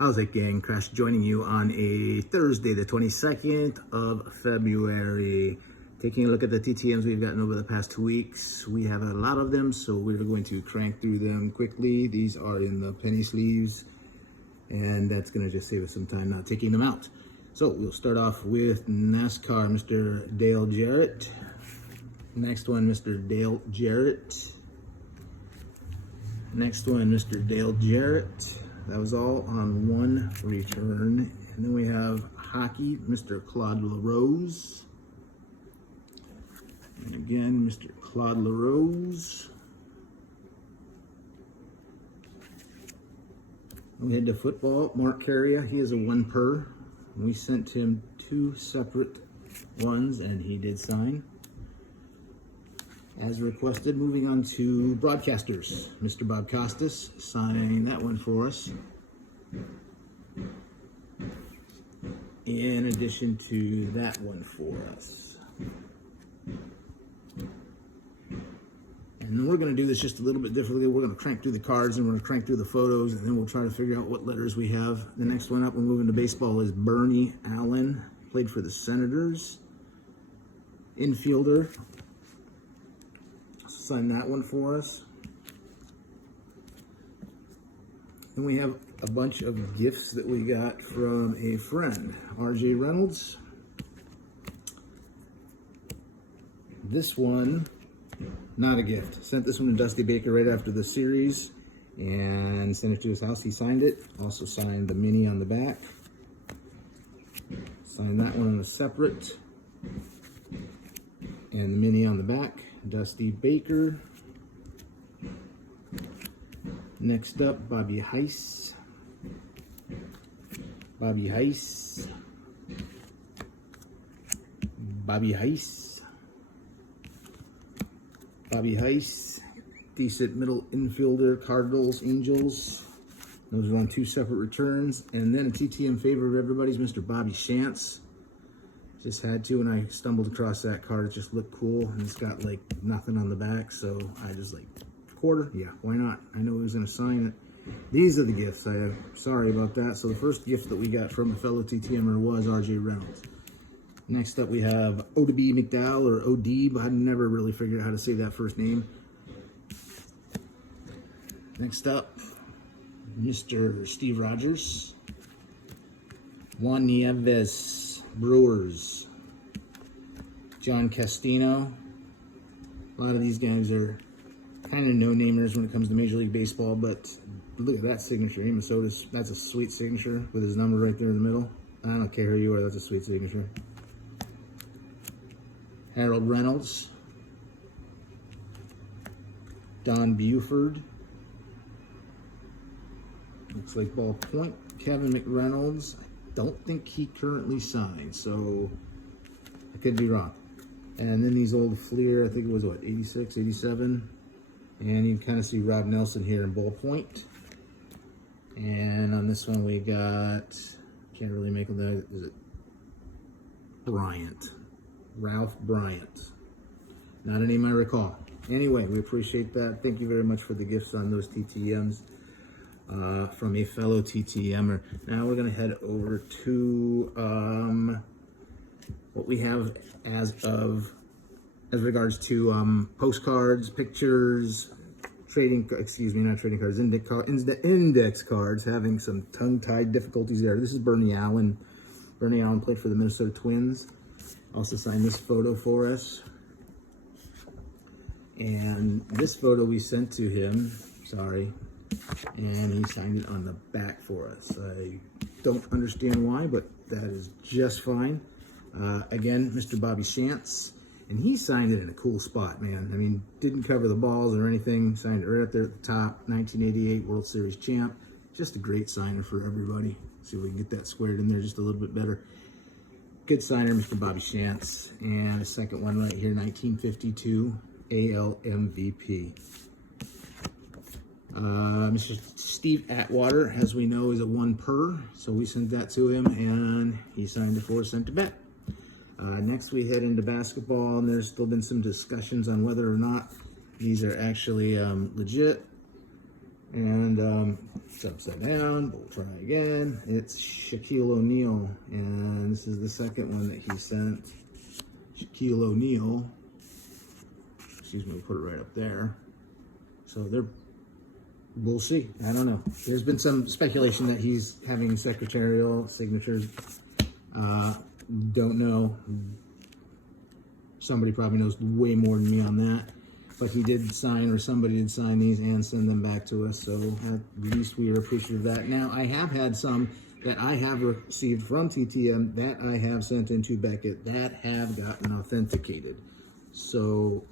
How's it, gang? Crash joining you on a Thursday, the 22nd of February. Taking a look at the TTMs we've gotten over the past 2 weeks. We have a lot of them, so we're going to crank through them quickly. These are in the penny sleeves, and that's going to just save us some time not taking them out. So we'll start off with NASCAR, Mr. Dale Jarrett. Next one, Mr. Dale Jarrett. Next one, Mr. Dale Jarrett. That was all on one return. And then we have hockey, Mr. Claude LaRose. And again, Mr. Claude LaRose. We head to football. Mark Carrier, he is a 1 per. We sent him 2 separate ones, and he did sign as requested. Moving on to broadcasters, Mr. Bob Costas signing that one for us, in addition to that one for us. And we're going to do this just a little bit differently. We're going to crank through the cards and we're going to crank through the photos, and then we'll try to figure out what letters we have. The next one up, we're moving to baseball, is Bernie Allen. Played for the Senators. Infielder. Sign that one for us. And we have a bunch of gifts that we got from a friend, RJ Reynolds. This one, not a gift. Sent this one to Dusty Baker right after the series and sent it to his house. He signed it. Also signed the mini on the back. Signed that one on a separate. And the mini on the back. Dusty Baker. Next up, Bobby Heiss. Bobby Heiss. Bobby Heiss. Bobby Heiss. Decent middle infielder, Cardinals, Angels. Those are on 2 separate returns. And then a TTM favorite of everybody's, Mr. Bobby Shantz. Just had to, and I stumbled across that card. It just looked cool, and it's got like nothing on the back, so I just like, quarter? Yeah, why not? I know he was going to sign it. These are the gifts I have. Sorry about that. So the first gift that we got from a fellow TTMer was RJ Reynolds. Next up we have Odeby McDowell, or Odebe. I never really figured out how to say that first name. Next up, Mr. Steve Rogers. Juan Nieves, Brewers. John Castino. A lot of these guys are kind of no-namers when it comes to Major League Baseball, but look at that signature. Minnesota's, that's a sweet signature with his number right there in the middle. I don't care who you are, that's a sweet signature. Harold Reynolds. Don Buford. Looks like ballpoint. Kevin McReynolds. Don't think he currently signed, so I could be wrong. And then these old Fleer, I think it was what, 86, 87. And you can kind of see Rob Nelson here in ballpoint. And on this one we got, can't really make them out, is it Bryant? Ralph Bryant. Not a name I recall. Anyway, we appreciate that. Thank you very much for the gifts on those TTMs. From a fellow TTMer. Now we're going to head over to what we have as regards to postcards, pictures, index cards, having some tongue-tied difficulties there. This is Bernie Allen. Bernie Allen played for the Minnesota Twins. Also signed this photo for us. And this photo we sent to him, sorry, and he signed it on the back for us. I don't understand why, but that is just fine. Again, Mr. Bobby Shantz, and he signed it in a cool spot, man. I mean, didn't cover the balls or anything. Signed it right up there at the top. 1988 World Series champ. Just a great signer for everybody. See if we can get that squared in there just a little bit better. Good signer, Mr. Bobby Shantz. And a second one right here, 1952 AL MVP. Mr. Steve Atwater, as we know, is a 1 per, so we sent that to him, and he signed it for us, sent it back. Next, we head into basketball, and there's still been some discussions on whether or not these are actually legit. And it's upside down, but we'll try again. It's Shaquille O'Neal, and this is the second one that he sent. Shaquille O'Neal. Excuse me, put it right up there. So we'll see. I don't know. There's been some speculation that he's having secretarial signatures. Don't know. Somebody probably knows way more than me on that. But he did sign, or somebody did sign these and send them back to us. So at least we are appreciative of that. Now, I have had some that I have received from TTM that I have sent into Beckett that have gotten authenticated. So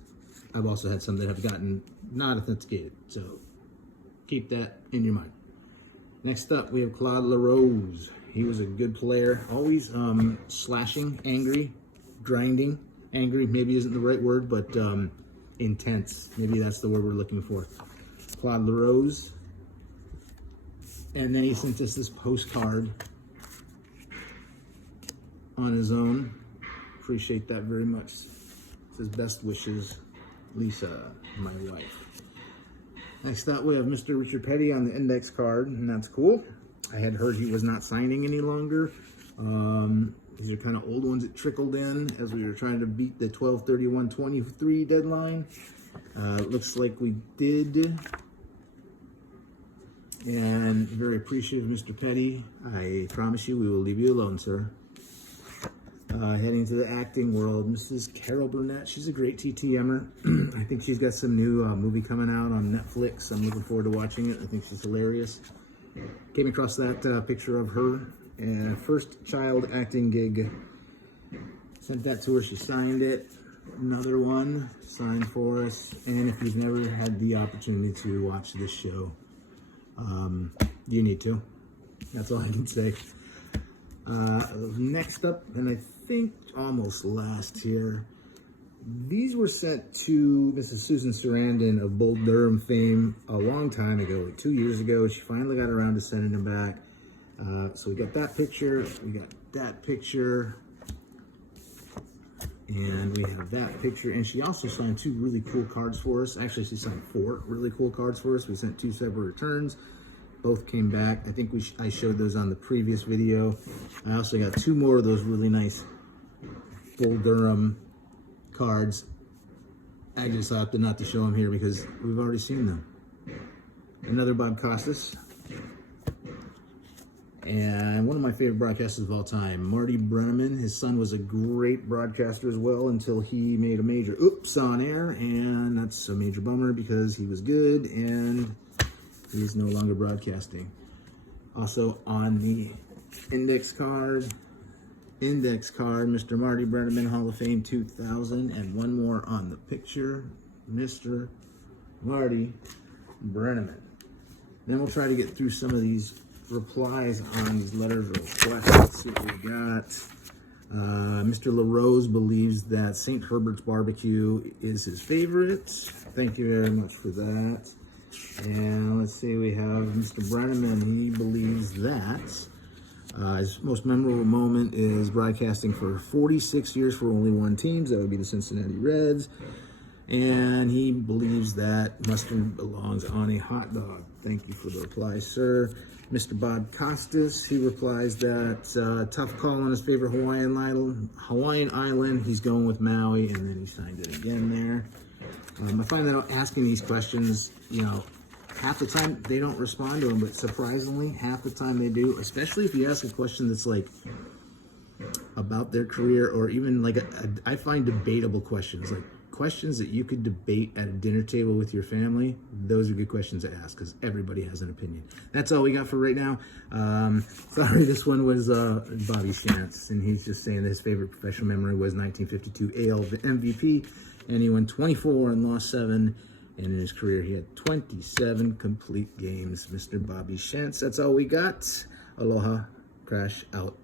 I've also had some that have gotten not authenticated. So keep that in your mind. Next up, we have Claude LaRose. He was a good player, always slashing, angry, grinding. Angry maybe isn't the right word, but intense. Maybe that's the word we're looking for. Claude LaRose. And then he sent us this postcard on his own. Appreciate that very much. It says, best wishes, Lisa, my wife. Next up, we have Mr. Richard Petty on the index card, and that's cool. I had heard he was not signing any longer. These are kind of old ones that trickled in as we were trying to beat the 12/31/23 deadline. Looks like we did. And very appreciative, Mr. Petty. I promise you we will leave you alone, sir. Heading to the acting world, Mrs. Carol Burnett. She's a great TTMer. I think she's got some new movie coming out on Netflix. I'm looking forward to watching it. I think she's hilarious. Came across that picture of her. First child acting gig. Sent that to her. She signed it. Another one signed for us. And if you've never had the opportunity to watch this show, you need to. That's all I can say. Next up, and I think almost last here, these were sent to Mrs. Susan Sarandon of Bull Durham fame a long time ago, like 2 years ago. She finally got around to sending them back. So we got that picture, we got that picture, and we have that picture. And she also signed 2 really cool cards for us. Actually, she signed 4 really cool cards for us. We sent 2 separate returns. Both came back. I think I showed those on the previous video. I also got 2 more of those really nice Bull Durham cards. I just opted not to show them here because we've already seen them. Another Bob Costas. And one of my favorite broadcasters of all time, Marty Brennaman. His son was a great broadcaster as well until he made a major oops on air. And that's a major bummer because he was good and he's no longer broadcasting. Also on the index card, Mr. Marty Brennaman, Hall of Fame 2000, and one more on the picture, Mr. Marty Brennaman. Then we'll try to get through some of these replies on these letters of request. Let's see what we got. Mr. LaRose believes that St. Herbert's barbecue is his favorite. Thank you very much for that. And let's see, we have Mr. Brennaman. He believes that his most memorable moment is broadcasting for 46 years for only one team. That would be the Cincinnati Reds. And he believes that mustard belongs on a hot dog. Thank you for the reply, sir. Mr. Bob Costas, he replies that tough call on his favorite Hawaiian island. He's going with Maui, and then he signed it again there. I find that asking these questions, half the time they don't respond to them, but surprisingly, half the time they do, especially if you ask a question that's like about their career, or even like I find debatable questions, like questions that you could debate at a dinner table with your family. Those are good questions to ask because everybody has an opinion. That's all we got for right now. Sorry, this one was Bobby Shantz, and he's just saying that his favorite professional memory was 1952 AL MVP, and he won 24 and lost 7. And in his career, he had 27 complete games. Mr. Bobby Shantz. That's all we got. Aloha. Crash out.